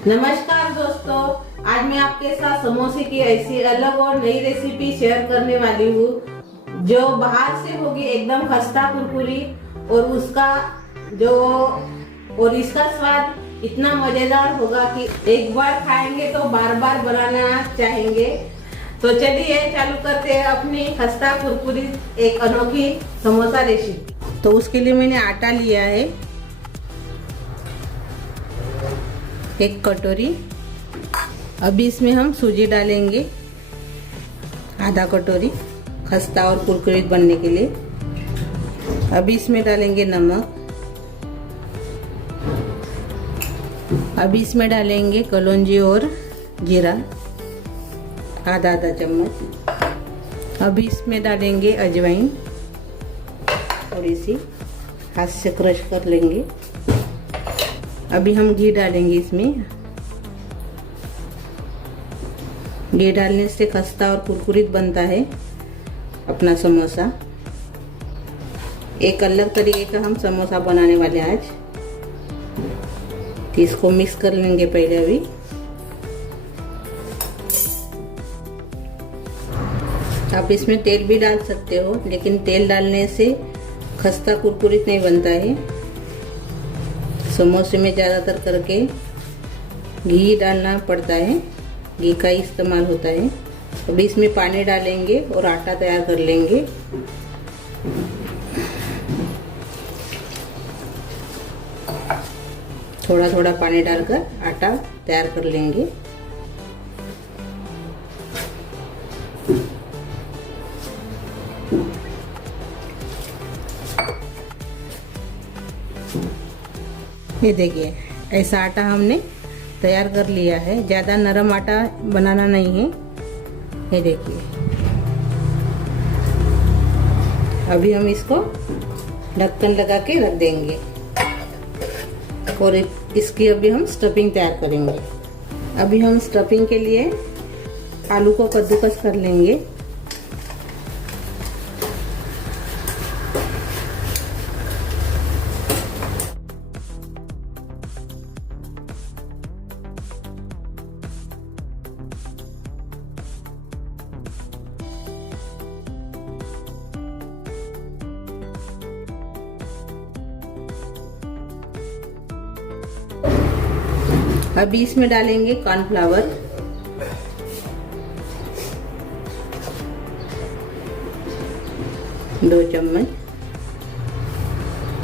नमस्कार दोस्तों, आज मैं आपके साथ समोसे की ऐसी अलग और नई रेसिपी शेयर करने वाली हूँ जो बाहर से होगी एकदम खस्ता कुरकुरी और इसका स्वाद इतना मजेदार होगा कि एक बार खाएंगे तो बार बार बनाना चाहेंगे। तो चलिए चालू करते हैं अपनी खस्ता कुरकुरी एक अनोखी समोसा रेसिपी। तो उसके लिए मैंने आटा लिया है एक कटोरी। अभी इसमें हम सूजी डालेंगे आधा कटोरी खस्ता और कुरकुरीत बनने के लिए। अभी इसमें डालेंगे नमक। अभी इसमें डालेंगे कलौंजी और जीरा आधा आधा चम्मच। अभी इसमें डालेंगे अजवाइन थोड़ी सी, हाथ से क्रश कर लेंगे। अभी हम घी डालेंगे इसमें। घी डालने से खस्ता और कुरकुरीत बनता है अपना समोसा। एक अलग तरीके का हम समोसा बनाने वाले आज। तो इसको मिक्स कर लेंगे पहले। अभी आप इसमें तेल भी डाल सकते हो, लेकिन तेल डालने से खस्ता कुरकुरीत नहीं बनता है। समोसे में ज़्यादातर करके घी डालना पड़ता है, घी का इस्तेमाल होता है। अभी इसमें पानी डालेंगे और आटा तैयार कर लेंगे। थोड़ा थोड़ा पानी डालकर आटा तैयार कर लेंगे। ये देखिए, ऐसा आटा हमने तैयार कर लिया है। ज़्यादा नरम आटा बनाना नहीं है। ये देखिए, अभी हम इसको ढक्कन लगा के रख देंगे और इसकी अभी हम स्टफिंग तैयार करेंगे। अभी हम स्टफिंग के लिए आलू को कद्दूकस कर लेंगे। अभी इसमें डालेंगे कॉर्नफ्लावर। दो चम्मच।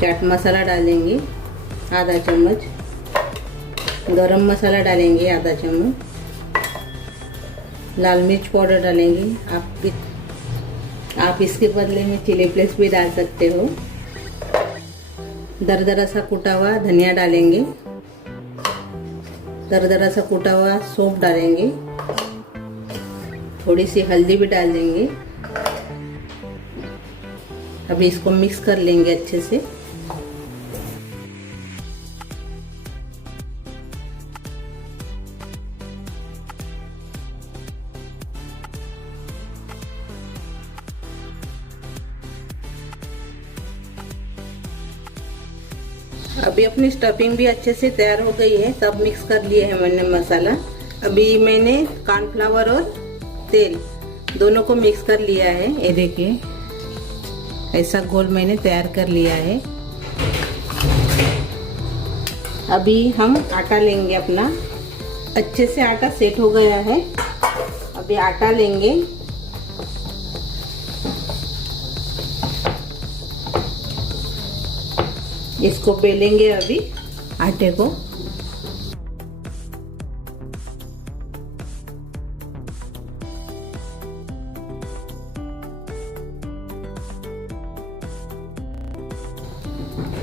चाट मसाला डालेंगे आधा चम्मच। गरम मसाला डालेंगे आधा चम्मच। लाल मिर्च पाउडर डालेंगे। आप इसके बदले में चिली फ्लेक्स भी डाल सकते हो। दरदरा सा कुटा हुआ धनिया डालेंगे। दरदरा सा कुटा हुआ सौंफ डालेंगे। थोड़ी सी हल्दी भी डाल देंगे। अभी इसको मिक्स कर लेंगे अच्छे से। अभी अपनी स्टफिंग भी अच्छे से तैयार हो गई है। सब मिक्स कर लिए हैं मैंने मसाला। अभी मैंने कॉर्नफ्लावर और तेल दोनों को मिक्स कर लिया है। ये देखिए, ऐसा घोल मैंने तैयार कर लिया है। अभी हम आटा लेंगे अपना। अच्छे से आटा सेट हो गया है। अभी आटा लेंगे। इसको बेलेंगे अभी आटे को।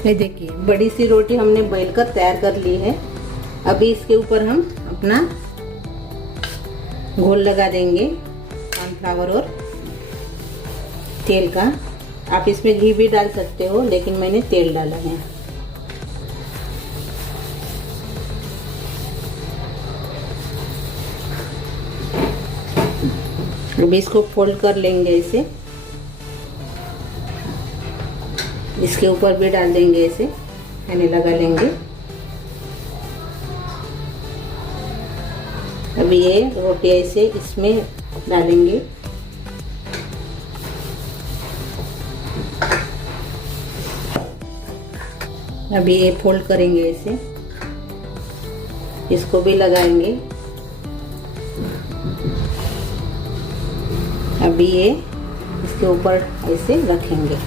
ये देखिए, बड़ी सी रोटी हमने बेलकर तैयार कर ली है। अभी इसके ऊपर हम अपना घोल लगा देंगे कॉर्नफ्लावर और तेल का। आप इसमें घी भी डाल सकते हो, लेकिन मैंने तेल डाला है। अभी इसको फोल्ड कर लेंगे इसे। इसके ऊपर भी डाल देंगे, ऐसे यानी लगा लेंगे। अभी ये रोटी ऐसे इसमें डालेंगे। अभी ये फोल्ड करेंगे ऐसे, इसको भी लगाएंगे। अभी ये इसके ऊपर ऐसे रखेंगे।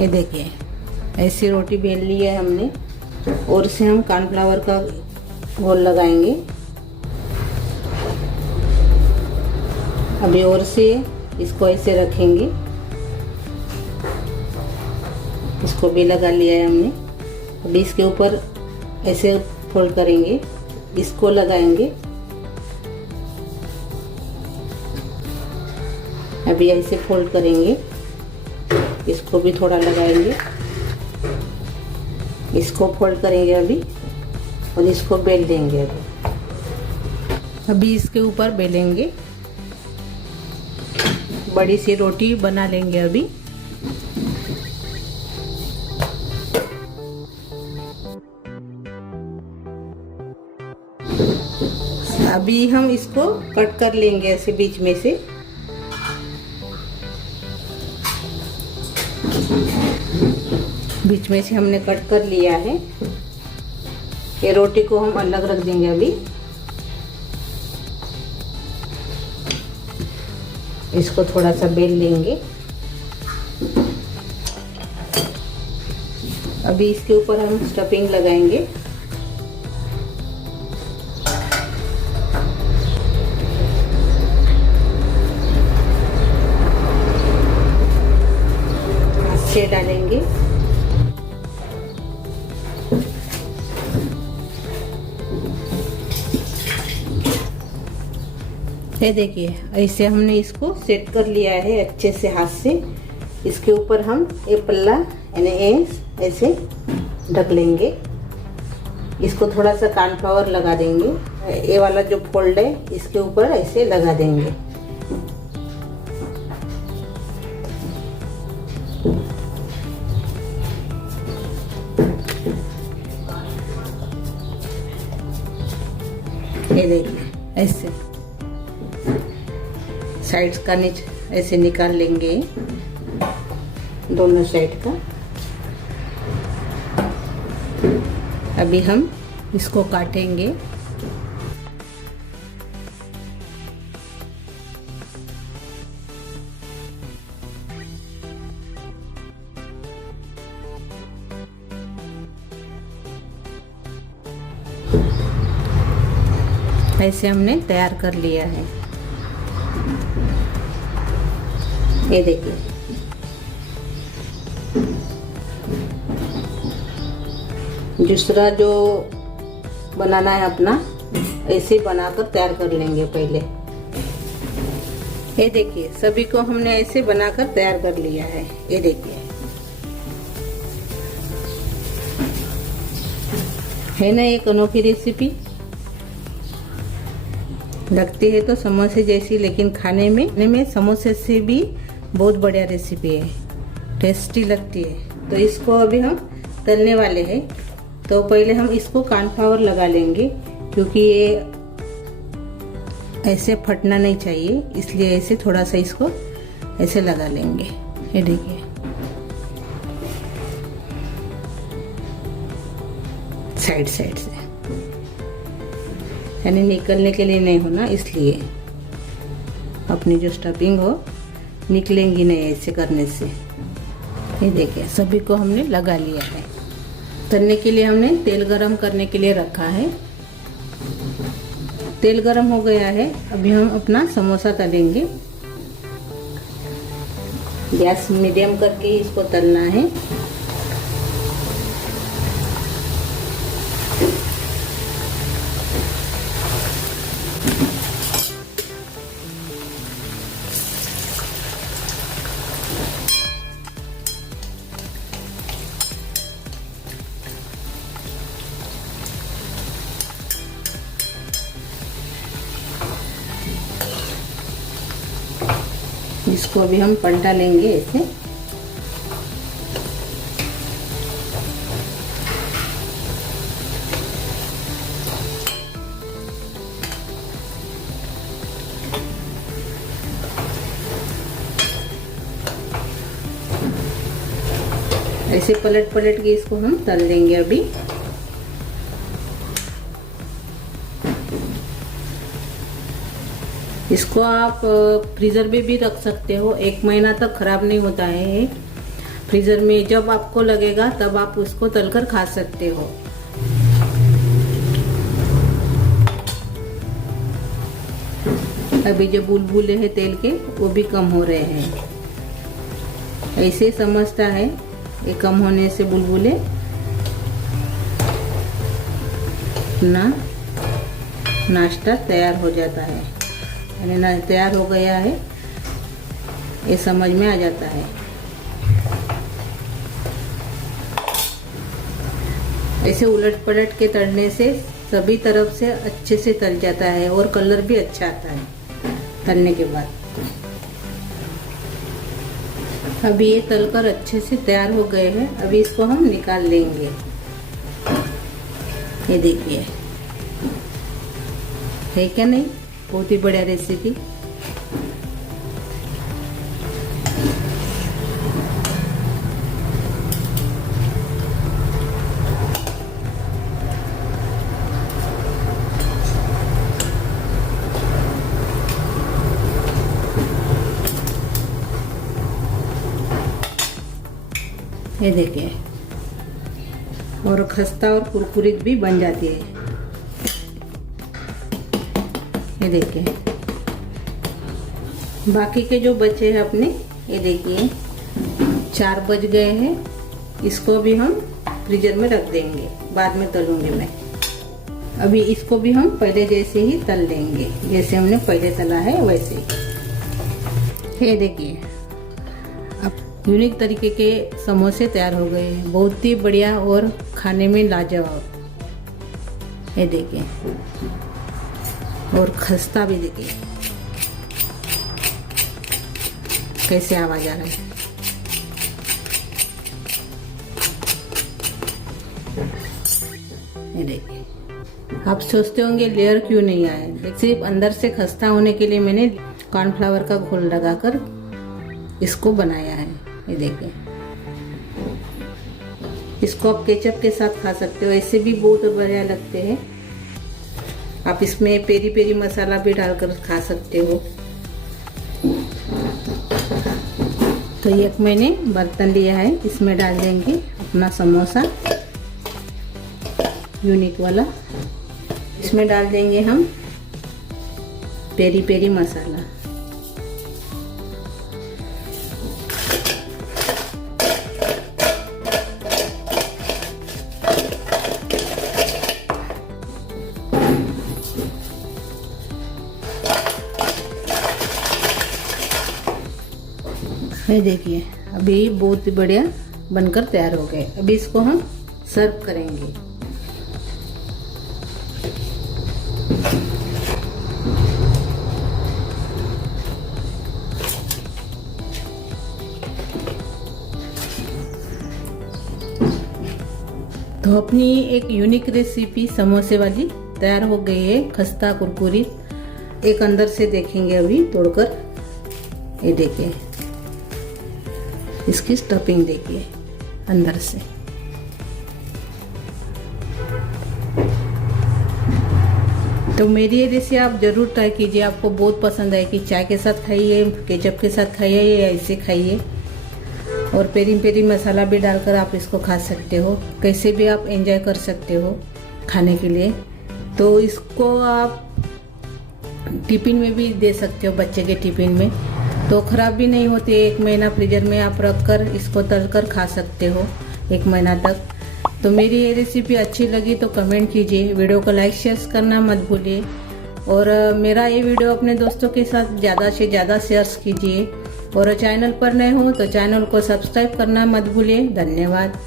ये देखिए ऐसी रोटी बेल ली है हमने, और इसे हम कॉर्नफ्लावर का घोल लगाएंगे। अभी और से इसको ऐसे रखेंगे, इसको भी लगा लिया है हमने। अभी इसके ऊपर ऐसे फोल्ड करेंगे, इसको लगाएंगे। अभी ऐसे फोल्ड करेंगे, इसको भी थोड़ा लगाएंगे, इसको फोल्ड करेंगे अभी, और इसको बेल देंगे। अभी इसके ऊपर बेलेंगे, बड़ी सी रोटी बना लेंगे। अभी हम इसको कट कर लेंगे ऐसे बीच में से। बीच में से हमने कट कर लिया है। ये रोटी को हम अलग रख देंगे। अभी इसको थोड़ा सा बेल लेंगे। अभी इसके ऊपर हम स्टफिंग लगाएंगे। से डालेंगे। ये देखिए ऐसे हमने इसको सेट कर लिया है अच्छे से हाथ से। इसके ऊपर हम ये पल्ला यानी ऐसे ढक लेंगे। इसको थोड़ा सा कॉर्नफ्लावर लगा देंगे। ये वाला जो फोल्ड है इसके ऊपर ऐसे लगा देंगे। ये देखिए ऐसे साइड्स का नीचे ऐसे निकाल लेंगे, दोनों साइड का। अभी हम इसको काटेंगे। ऐसे हमने तैयार कर लिया है। ये देखिए दूसरा जो बनाना है अपना ऐसे बनाकर तैयार कर लेंगे पहले। ये देखिए सभी को हमने ऐसे बनाकर तैयार कर लिया है। ये देखिए है ना एक अनोखी रेसिपी। लगती है तो समोसे जैसी, लेकिन खाने में समोसे से भी बहुत बढ़िया रेसिपी है, टेस्टी लगती है। तो इसको अभी हम तलने वाले हैं। तो पहले हम इसको कॉर्नफ्लावर लगा लेंगे, क्योंकि ये ऐसे फटना नहीं चाहिए, इसलिए ऐसे थोड़ा सा इसको ऐसे लगा लेंगे। ये देखिए साइड से, यानी निकलने के लिए नहीं होना, इसलिए अपनी जो स्टफिंग हो निकलेंगी नहीं ऐसे करने से। ये देखिए सभी को हमने लगा लिया है। तलने के लिए हमने तेल गरम करने के लिए रखा है। तेल गरम हो गया है। अभी हम अपना समोसा तलेंगे। गैस मीडियम करके इसको तलना है। इसको अभी हम पलटा लेंगे ऐसे। ऐसे पलट पलट के इसको हम तल लेंगे अभी। इसको आप फ्रीज़र में भी रख सकते हो, 1 महीना तक खराब नहीं होता है। फ्रीज़र में जब आपको लगेगा तब आप उसको तलकर खा सकते हो। अभी जो बुलबुले हैं तेल के वो भी कम हो रहे हैं। ऐसे समझता है ये कम होने से बुलबुले ना नाश्ता तैयार हो जाता है, यानी ना तैयार हो गया है ये समझ में आ जाता है। ऐसे उलट पलट के तलने से सभी तरफ से अच्छे से तल जाता है और कलर भी अच्छा आता है तलने के बाद। अभी ये तलकर अच्छे से तैयार हो गए हैं। अभी इसको हम निकाल लेंगे। ये देखिए, है क्या नहीं, बहुत ही बढ़िया रेसिपी। ये देखिए, और खस्ता और कुरकुरीत भी बन जाती है। ये देखिए, बाकी के जो बचे हैं अपने, ये देखिए 4 बज गए हैं। इसको भी हम फ्रीजर में रख देंगे, बाद में तलूंगी मैं। अभी इसको भी हम पहले जैसे ही तल लेंगे, जैसे हमने पहले तला है वैसे ही। ये देखिए, अब यूनिक तरीके के समोसे तैयार हो गए हैं, बहुत ही बढ़िया और खाने में लाजवाब। ये देखिए, और खस्ता भी देखिए कैसे आवाज आ रहा है। ये देखिए, आप सोचते होंगे लेयर क्यों नहीं आए, सिर्फ अंदर से खस्ता होने के लिए मैंने कॉर्नफ्लावर का घोल लगाकर इसको बनाया है। ये देखिए, इसको आप केचप के साथ खा सकते हो, ऐसे भी बहुत बढ़िया लगते हैं। आप इसमें पेरी पेरी मसाला भी डालकर खा सकते हो। तो एक मैंने बर्तन लिया है, इसमें डाल देंगे अपना समोसा यूनिक वाला। इसमें डाल देंगे हम पेरी पेरी मसाला। ये देखिए, अभी बहुत ही बढ़िया बनकर तैयार हो गए। अभी इसको हम सर्व करेंगे। तो अपनी एक यूनिक रेसिपी समोसे वाली तैयार हो गई है, खस्ता कुरकुरी। एक अंदर से देखेंगे अभी तोड़कर। ये देखिए, इसकी स्टफिंग देखिए अंदर से। तो मेरी ये रेसिपी आप जरूर ट्राई कीजिए, आपको बहुत पसंद आएगी। चाय के साथ खाइए, केचप के साथ खाइए या ऐसे खाइए। और पेरी पेरी मसाला भी डालकर आप इसको खा सकते हो, कैसे भी आप एंजॉय कर सकते हो खाने के लिए। तो इसको आप टिफिन में भी दे सकते हो, बच्चे के टिफिन में, तो ख़राब भी नहीं होती है। 1 महीना फ्रीजर में आप रख कर इसको तल कर खा सकते हो 1 महीना तक। तो मेरी ये रेसिपी अच्छी लगी तो कमेंट कीजिए, वीडियो को लाइक शेयर करना मत भूलिए। और मेरा ये वीडियो अपने दोस्तों के साथ ज़्यादा से ज़्यादा शेयर कीजिए। और चैनल पर नए हो तो चैनल को सब्सक्राइब करना मत भूलिए। धन्यवाद।